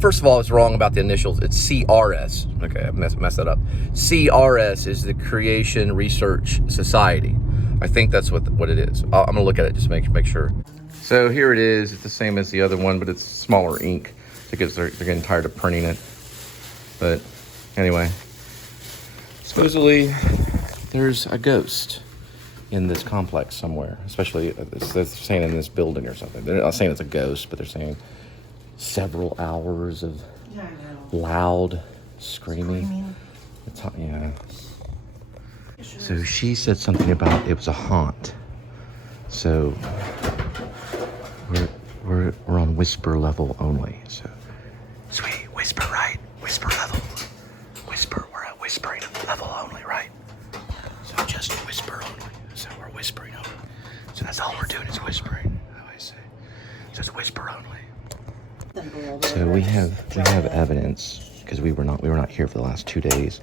First of all, I was wrong about the initials. It's CRS. Okay, I messed that up. CRS is the Creation Research Society. I think that's what it is. I'm gonna look at it just to make sure. So here it is. It's the same as the other one, but it's smaller ink because they're getting tired of printing it. But anyway, supposedly there's a ghost in this complex somewhere. Especially they're saying in this building or something. They're not saying it's a ghost, but they're saying several hours of loud screaming. Yeah. So she said something about it was a haunt. So we're on whisper level only. So sweetie, whisper, right? Whisper level. Whisper. We're at whispering level only, right? So just whisper only. So we're whispering only. So that's all we're doing is whispering. I always say. So it's whisper only. So we have evidence because we were not here for the last 2 days,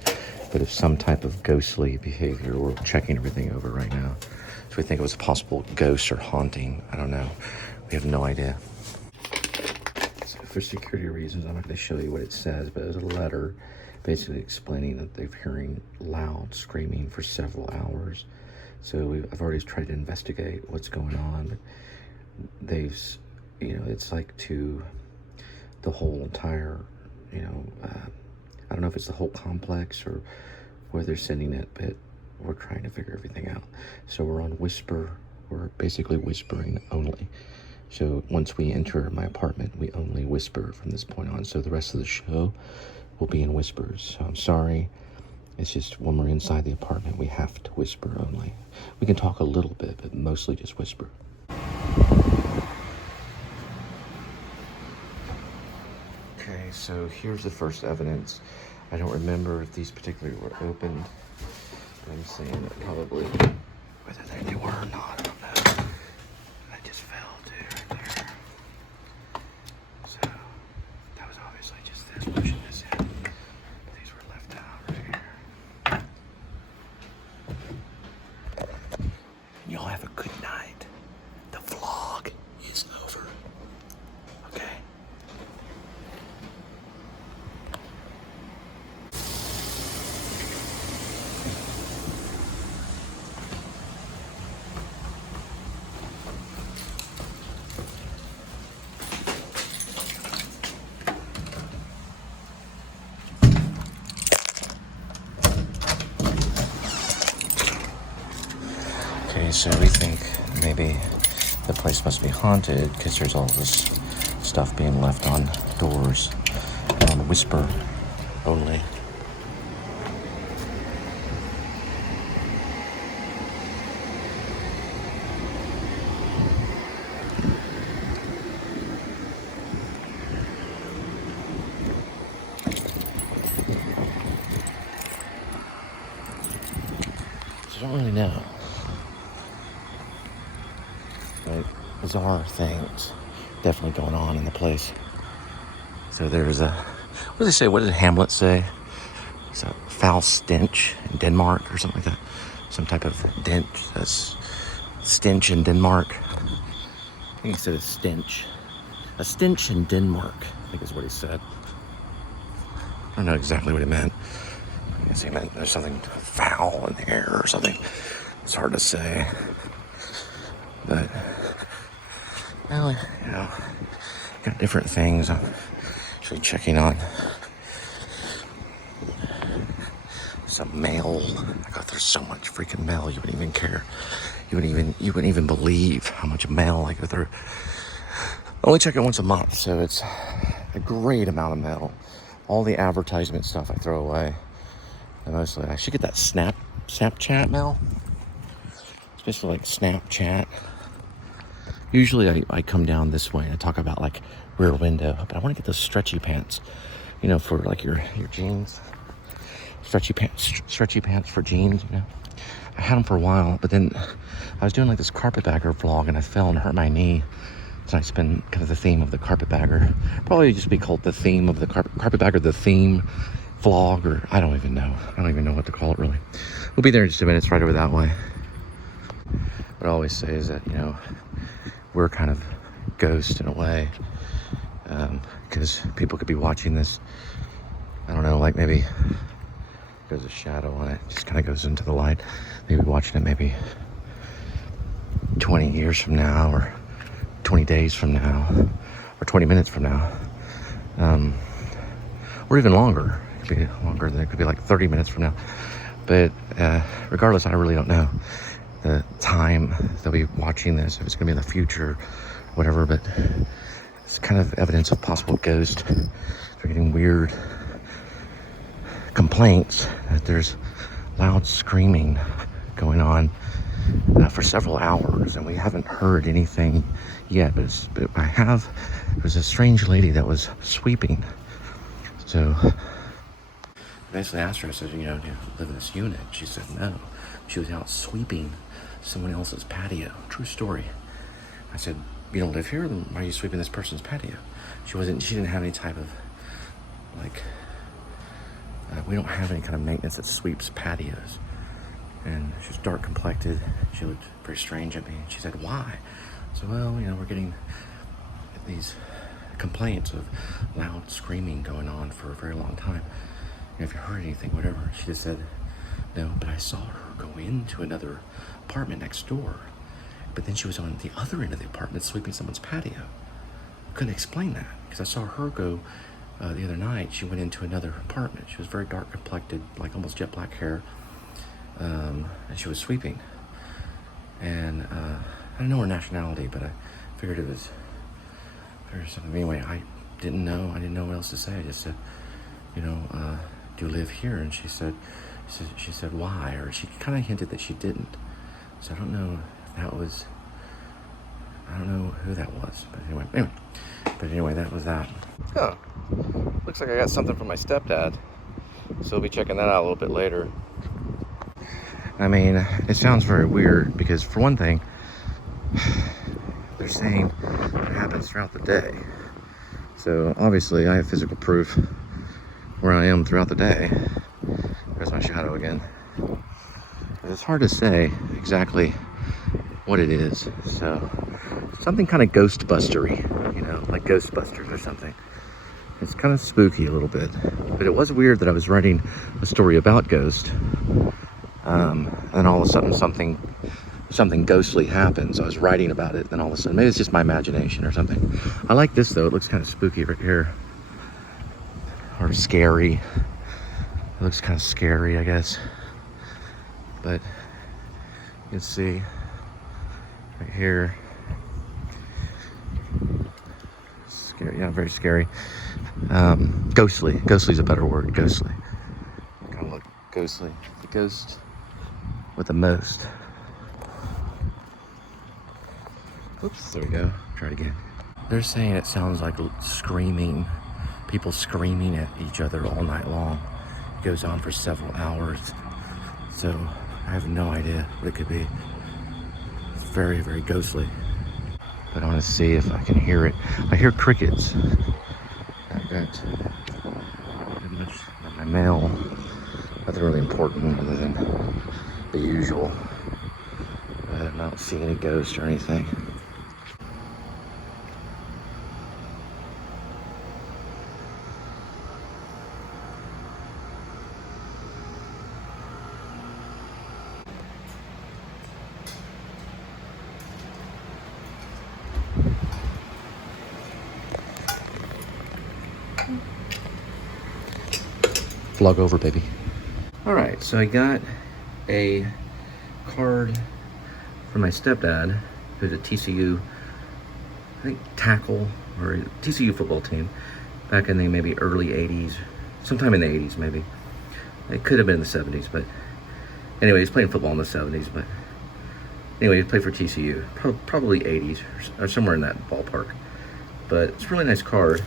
but of some type of ghostly behavior. We're checking everything over right now. So we think it was a possible ghost or haunting. I don't know. We have no idea. So for security reasons, I'm not going to show you what it says, but it was a letter basically explaining that they're hearing loud screaming for several hours. So I've already tried to investigate what's going on. They've, it's like to the whole entire, I don't know if it's the whole complex or where they're sending it, but we're trying to figure everything out. So we're on whisper. We're basically whispering only. So once we enter my apartment, we only whisper from this point on. So the rest of the show will be in whispers. So I'm sorry. It's just when we're inside the apartment, we have to whisper only. We can talk a little bit, but mostly just whisper. Okay, so here's the first evidence. I don't remember if these particularly were opened, but I'm saying that probably, whether they were or not, I don't know. I just fell to right there. So that was obviously just this, pushing this in. These were left out right here. And y'all have a good night. The vlog is over. Okay? Okay, so we think maybe the place must be haunted because there's all this stuff being left on doors and on whisper only. So I don't really know. But bizarre things definitely going on in the place. So there's a, what do they say? What did Hamlet say? It's a foul stench in Denmark or something like that. Some type of stench in Denmark. I think he said a stench. A stench in Denmark, I think is what he said. I don't know exactly what he meant. I guess he meant there's something foul in the air or something. It's hard to say. But, well, got different things I'm actually checking on. Some mail. I got there's so much freaking mail, you wouldn't even care. You wouldn't even believe how much mail I go through. I only check it once a month, so it's a great amount of mail. All the advertisement stuff I throw away. And mostly, I should get that Snapchat mail. It's basically like Snapchat. Usually I come down this way and I talk about like Rear Window, but I want to get those stretchy pants, for like your jeans. Stretchy pants for jeans, I had them for a while, but then I was doing like this carpetbagger vlog and I fell and hurt my knee. So it's been kind of the theme of the carpetbagger. Probably just be called the theme of the carpetbagger, the theme vlog, or I don't even know. I don't even know what to call it really. We'll be there in just a minute. It's right over that way. What I always say is that, we're kind of ghost in a way. because people could be watching this. I don't know, like maybe there's a shadow on it, just kind of goes into the light. Maybe watching it maybe 20 years from now, or 20 days from now, or 20 minutes from now, or even longer. It could be longer than it could be like 30 minutes from now. But regardless, I really don't know the time they'll be watching this, if it's going to be in the future, whatever. But it's kind of evidence of possible ghost. They're getting weird complaints that there's loud screaming going on for several hours, and we haven't heard anything yet. But it was a strange lady that was sweeping. So I basically asked her, I said, do you live in this unit? She said no. She was out sweeping someone else's patio. True story. I said, you don't live here? Then why are you sweeping this person's patio? She didn't have any type of, we don't have any kind of maintenance that sweeps patios. And she was dark complected. She looked very strange at me. And she said, why? I said, well, we're getting these complaints of loud screaming going on for a very long time. Have you heard anything, whatever? She just said, no, but I saw her go into another apartment next door. But then she was on the other end of the apartment sweeping someone's patio. Couldn't explain that, because I saw her go the other night. She went into another apartment. She was very dark complected, like almost jet black hair. And she was sweeping. And I didn't know her nationality, but I figured it was something. Anyway, I didn't know what else to say. I just said, do you live here? And she said, why? Or she kind of hinted that she didn't. So I don't know if that was, I don't know who that was. But anyway, that was that. Oh, looks like I got something from my stepdad. So we'll be checking that out a little bit later. I mean, it sounds very weird because, for one thing, they're saying it happens throughout the day. So obviously I have physical proof where I am throughout the day. There's my shadow again. It's hard to say exactly what it is. So something kind of Ghostbustery, like Ghostbusters or something. It's kind of spooky a little bit. But it was weird that I was writing a story about ghosts. And all of a sudden something ghostly happens. I was writing about it, then all of a sudden, maybe it's just my imagination or something. I like this though. It looks kind of spooky right here. Or scary. It looks kind of scary, I guess. But you can see right here. Scary, yeah, very scary. Ghostly. Ghostly is a better word. Ghostly. Kind of look ghostly. The ghost with the most. Oops, there we go. Try it again. They're saying it sounds like screaming, people screaming at each other all night long. It goes on for several hours. So I have no idea what it could be. It's very, very ghostly. But I want to see if I can hear it. I hear crickets. I've got my mail. Nothing really important other than the usual. I don't see any ghosts or anything. Vlog over, baby. All right, so I got a card from my stepdad, who's a TCU, I think tackle, or a TCU football team, back in the maybe early 80s, sometime in the 80s maybe. It could have been in the 70s, but anyway, he's playing football in the 70s, but anyway, he played for TCU, probably 80s, or somewhere in that ballpark. But it's a really nice card.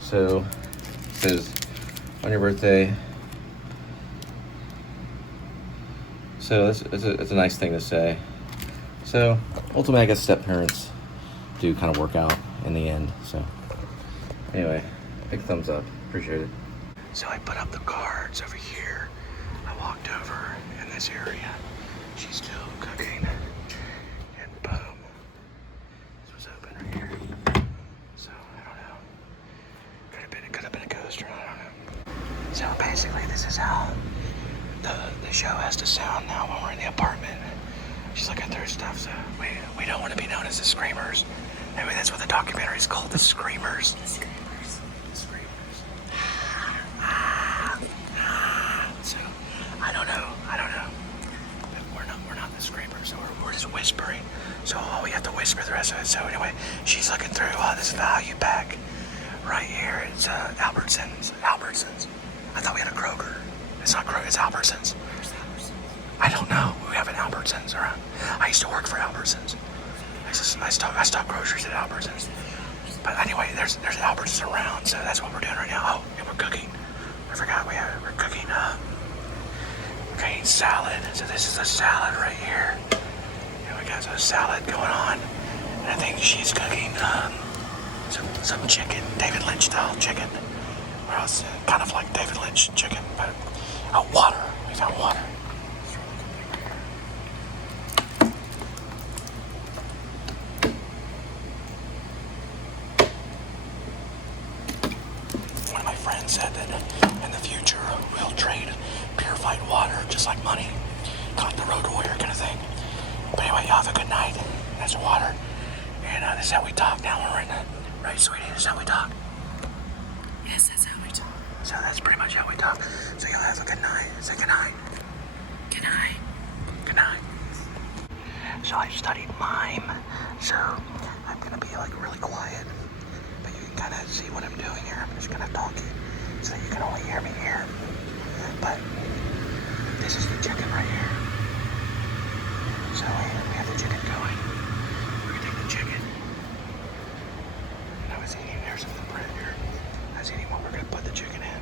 So, it says, on your birthday. So it's a nice thing to say. So ultimately, I guess step-parents do kind of work out in the end. So anyway, big thumbs up. Appreciate it. So I put up the cards over here. I walked over in this area. She's still cooking. And boom. This was open right here. So So basically, this is how the show has to sound now when we're in the apartment. She's looking through stuff, so we don't want to be known as the Screamers. Maybe that's what the documentary is called, the Screamers. The Screamers. The Screamers. So, I don't know. But we're not the Screamers, so we're just whispering. So we have to whisper the rest of it. So anyway, she's looking through this value pack right here. It's Albertsons. I thought we had a Kroger. It's not Kroger, it's Albertsons. I don't know. We have an Albertsons around. I used to work for Albertsons. I stock groceries at Albertsons. But anyway, there's Albertsons around, so that's what we're doing right now. Oh, and we're cooking. I forgot we're cooking salad. So this is a salad right here. And we got a salad going on. And I think she's cooking some chicken, David Lynch style chicken. Or else kind of like David Lynch chicken, but water. We found water. One of my friends said that in the future we'll trade purified water just like money. Caught the road warrior kind of thing. But anyway, y'all have a good night. That's water. And this is how we talk now when we're in the... Right, sweetie? This is how we talk. Yes, that's how we talk. So that's pretty much how we talk. So y'all have a good night. Say good night. Good night. Good night. So I studied mime. So I'm going to be like really quiet. But you can kind of see what I'm doing here. I'm just kind of talking. So you can only hear me here. But this is the chicken right here. So we have the chicken going. We're going to take the chicken. And I was eating, there's some bread here. I was eating what we're going to put the chicken in.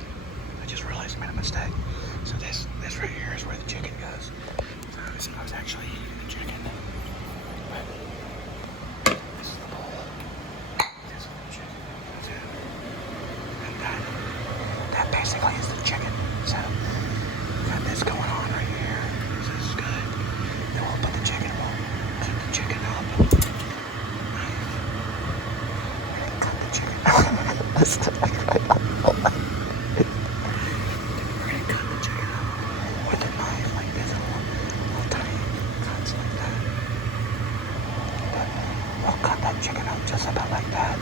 I just realized I made a mistake. So this right here is where the chicken goes. So I was actually eating the chicken. But this is the bowl. This is the chicken goes in. And that basically is the chicken. So got this going on right here. This is good. Then we'll put the chicken, we'll keep the chicken up. Cut the chicken. This is right up. We're gonna cut the chicken up with a knife like this, little tiny cuts like that. But we'll cut that chicken up just about like that,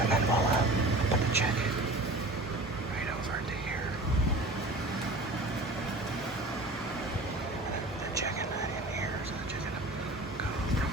and then we'll put the chicken right over into here. And the chicken right in here, so the chicken will go from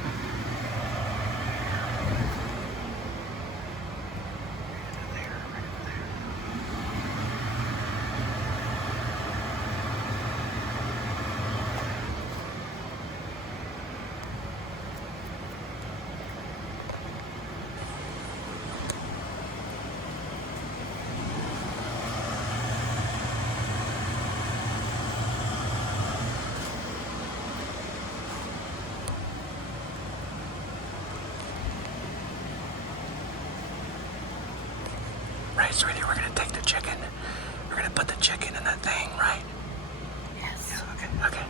Right, sweetie, we're gonna take the chicken. We're gonna put the chicken in that thing, right? Yes. Yeah, okay.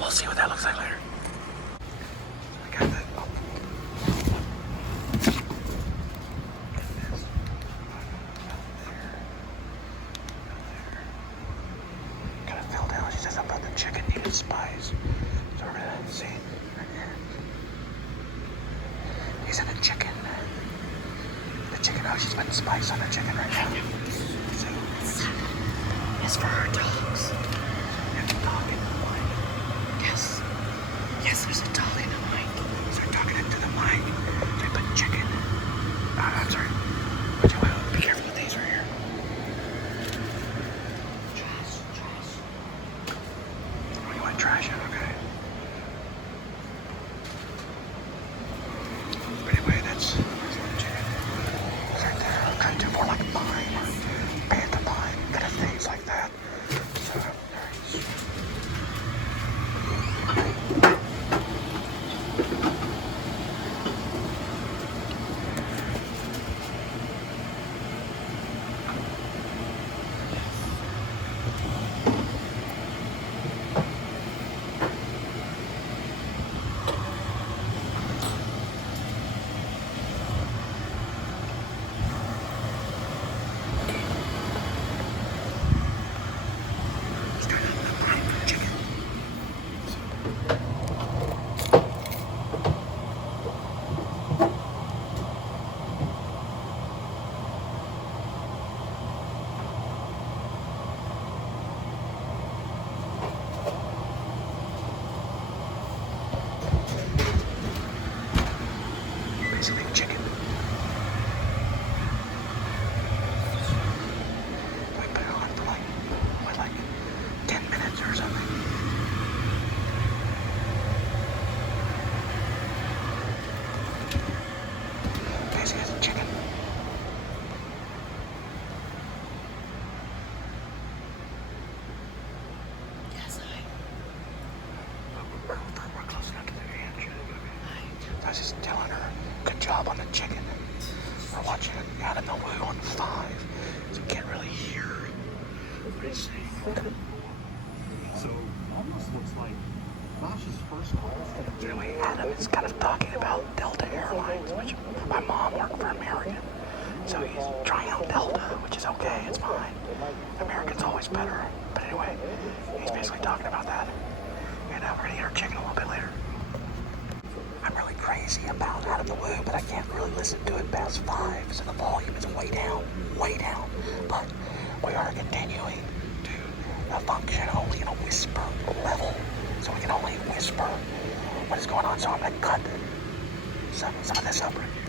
We'll see what that looks like later. I got that. Oh. Gotta fill down. She says about the chicken needed spice. So we're gonna see right here. He's in a chicken. The chicken, she's putting spice on the chicken right now. So It's for our dogs. you have to talk in the mic. Yes. Yes, there's a dog in the mic. Start talking into the mic. So you put chicken. I'm sorry. Wait, be careful with these right here. Trash. Oh, you want trash it? Okay. But anyway, that's the chicken. It's right there. I'm trying to do more like mime or pantomime, kind of things like that. So almost looks like Josh's first call. Anyway, Adam is kind of talking about Delta Airlines, which my mom worked for American. So he's trying out Delta, which is okay, it's fine. American's always better. But anyway, he's basically talking about that. And we're gonna eat our chicken a little bit later. I'm really crazy about Out of the Woo, but I can't really listen to it past 5, so the volume is way down. But we are continuing to function only in a whisper level, so we can only whisper what is going on. So I'm gonna cut some of this up right here.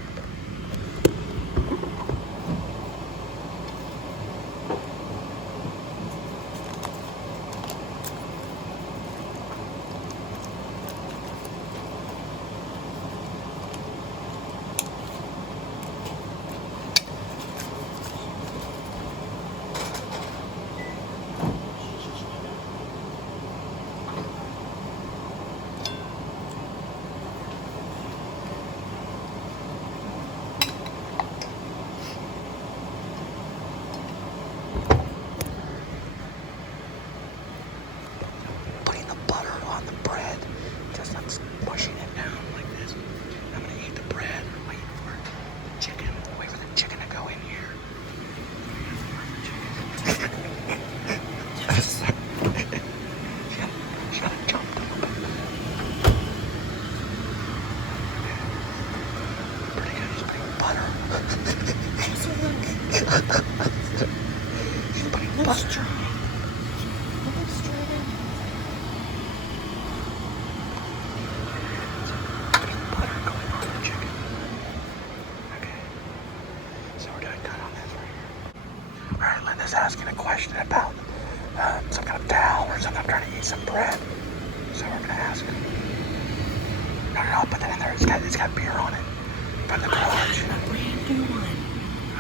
Asking a question about some kind of towel or something. I'm trying to eat some bread, so we're gonna ask. No, I'll put that in there. It's got beer on it from the garage. A brand new one.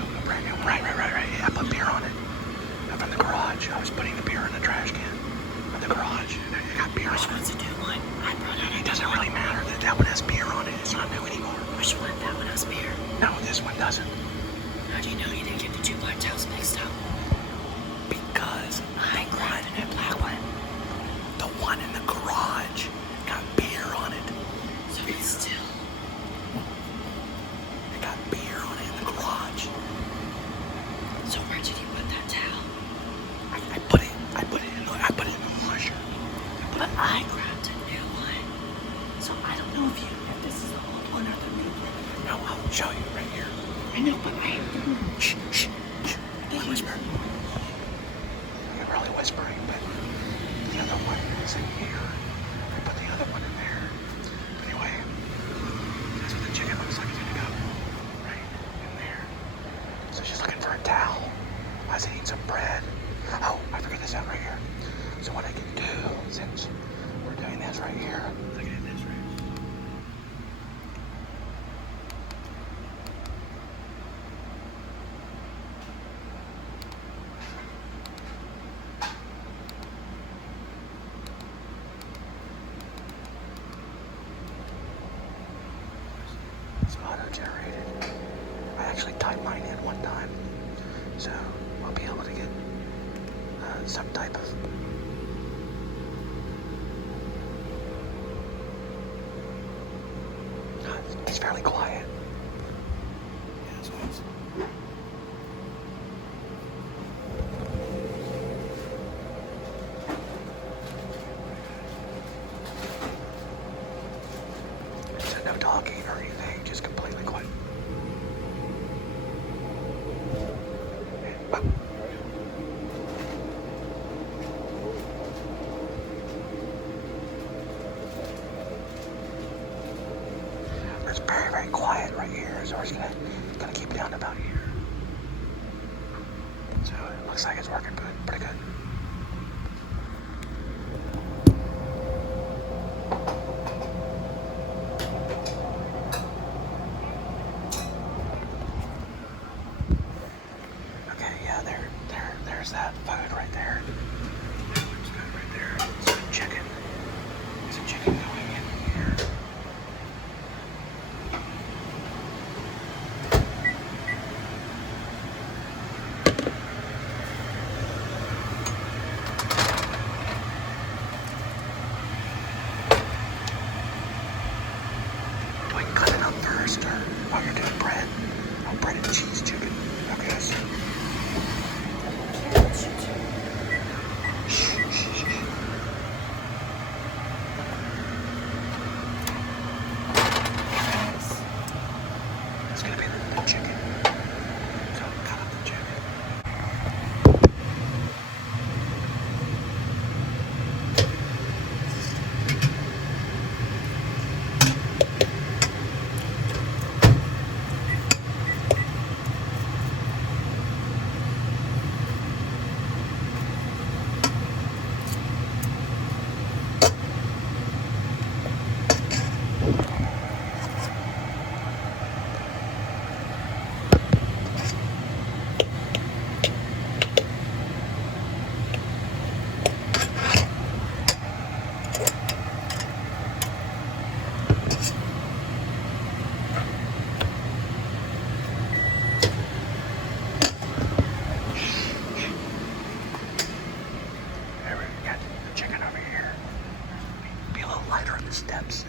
Oh, a brand new one. Right. Yeah, I put beer on it from the garage. I was putting the beer in the trash can from the garage. It got beer Which on it. one's a new one? I brought it. It doesn't really matter that one has beer on it. It's not new anymore. Which one? That one has beer. No, this one doesn't. How do you know you didn't get the 2 black towels mixed up? Because I grabbed a black one. the one in the garage got beer on it. So it's still. It got beer on it in the garage. So where did you put that towel? I put it in the washer. But I grabbed a new one. So I don't know if this is the old one or the new one. No, I'll show you right here. I know, but Shh. Don't whisper. You're really whispering, but the other one is in here. I put the other one in there. Anyway, that's what the chicken looks like. It's gonna go right in there. So she's looking for a towel. I was eating some bread. Oh, I figured this out right here. So what I can do, since we're doing this right here, look at this right here. It's auto-generated. I actually typed mine in one time, so I'll be able to get some type of it's fairly quiet. Yeah, that's what it is. So no talking or anything, just completely quiet. Oh. It's very, very quiet right here, so we're just gonna keep it down to about here. So it looks like it's working good, pretty good. Okay, yeah, there's that food right there. That looks good right there. Some chicken. There's a chicken going in here. stems.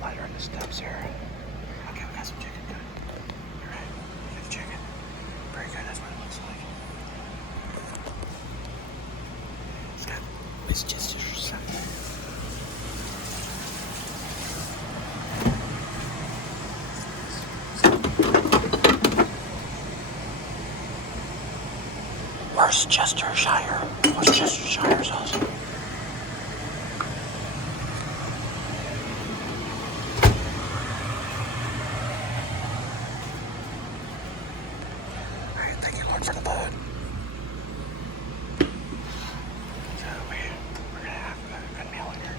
Lighter in the stems here. Okay, we got some chicken. Good. All right, we got the chicken. Very good. That's what it looks like. It's just Worcestershire sauce. Alright, thank you, Lord, for the food. So we're gonna have a good meal in here.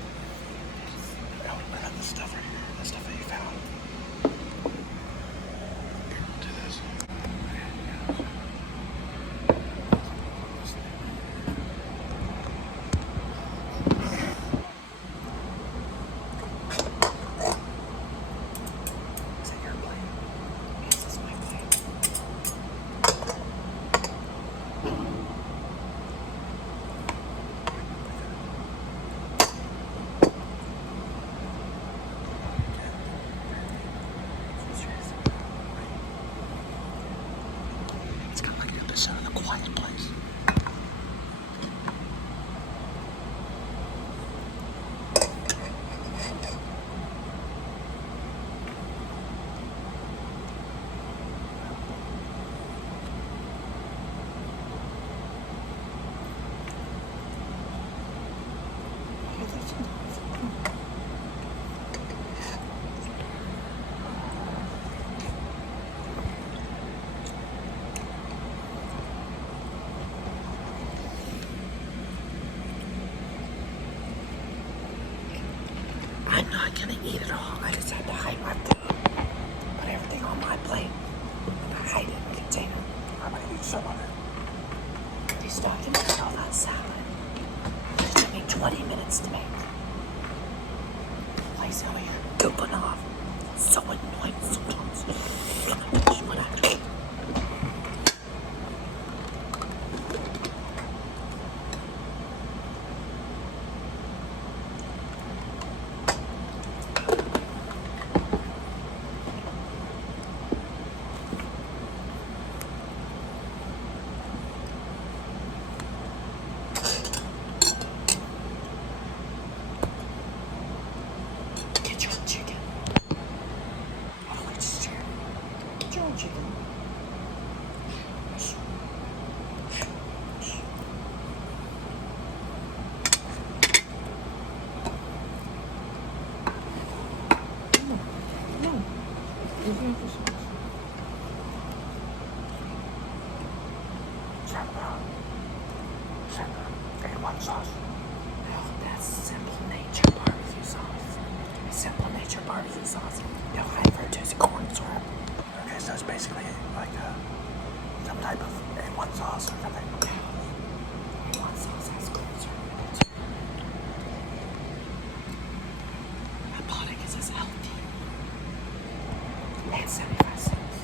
And we put up the stuff right here, the stuff that you found. Here, we'll do this. It's kind of like an episode of The Quiet Place. I'm not gonna eat it all. I just had to hide my food. Put everything on my plate. And I hide it in a container. I'm gonna eat some of it. He's talking about all that salad. It took me 20 minutes to make. Please over here. Gooping off. So annoying sometimes. Just what I do. Get your chicken. Oh, it's chicken. Get your chicken. A1 sauce. Oh, that's Simple Nature barbecue sauce. Simple Nature barbecue sauce. No, I refer to as corn syrup. Okay, so it's basically like some type of A1 sauce or something. A1 sauce has corn syrup in it. I bought it because it's healthy. And 75 cents.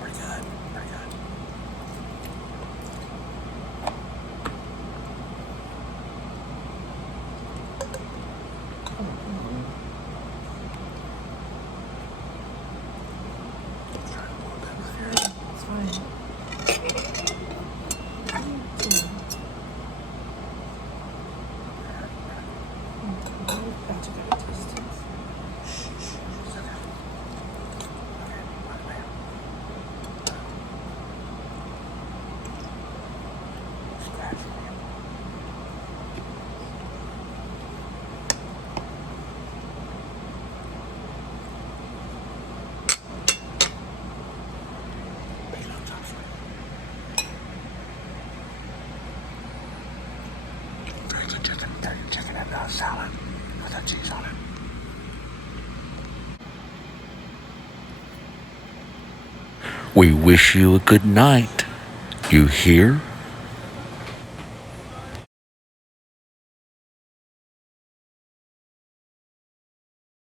Pretty good. Pretty good. Try it a little bit with here. It's fine. That's a good distance. It's okay. Okay, right there. Scratch it. Big long chops. Very good chicken. Very good chicken and salad with that cheese on it. We wish you a good night. You hear?